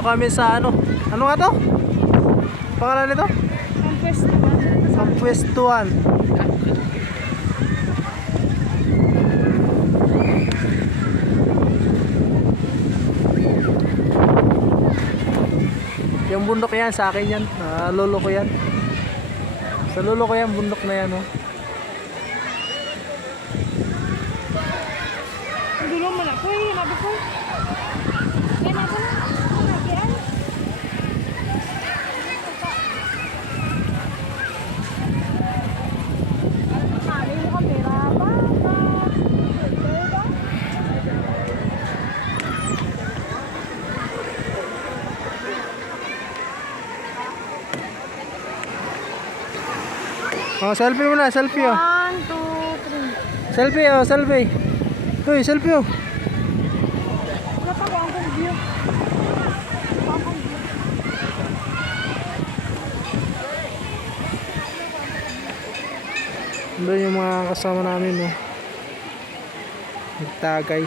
Dito kami sa ano? Ano nga to? Pangalan nito? Pampuestuan. Yung bundok yan sa akin yan. Lolo ko yan. Sa lolo ko yan bundok na yan, oh. Dulo mo na ko eh, nabi ko. Yan ako na. Nagyan. Mali mo ka pera ba? Oh, selfie muna, selfie, oh. 1, 2, 3. Selfie, oh, selfie. Uy, selfie, oh. Wala pa ko ang view. Doon yung mga kasama namin, oh. Nagtagay.